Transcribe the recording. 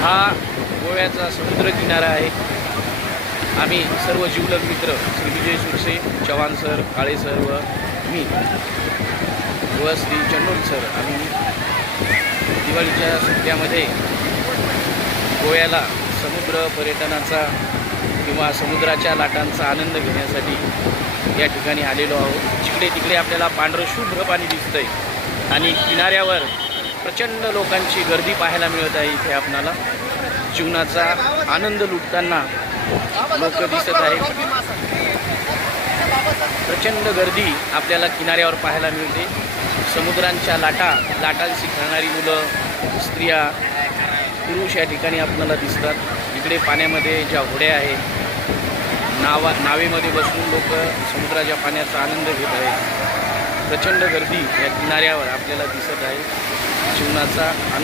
हा गोव्याचा समुद्र किनारा आहे। आम्ही सर्व जीवलग मित्र श्री विजय सुरसे, चव्हाण सर, काळे सर व मी व श्री चंडोल सर आम्ही दिवाळीच्या सुट्ट्यामध्ये गोव्याला समुद्र पर्यटनाचा किंवा समुद्राच्या लाटांचा आनंद घेण्यासाठी या ठिकाणी आलेलो आहोत। जिकडे तिकडे आपल्याला पांढरं शुभ्र पाणी दिसतंय आणि किनाऱ्यावर प्रचंड लोकांची गर्दी पाहायला मिळत आहे। इथे आपणाला जीवनाचा आनंद लुटताना लोक दिसत आहेत। प्रचंड गर्दी आपल्याला किनाऱ्यावर पाहायला मिळते। समुद्रांच्या लाटांशी खेळणारी मुलं, स्त्रिया, पुरुष या ठिकाणी आपल्याला दिसतात। इकडे पाण्यामध्ये ज्या होड्या आहेत, नावेमध्ये बसून लोक समुद्राच्या पाण्याचा आनंद घेत आहेत। प्रचंड गर्दी या किनाऱ्यावर आपल्याला दिसत आहे। जीवनाचा आनंद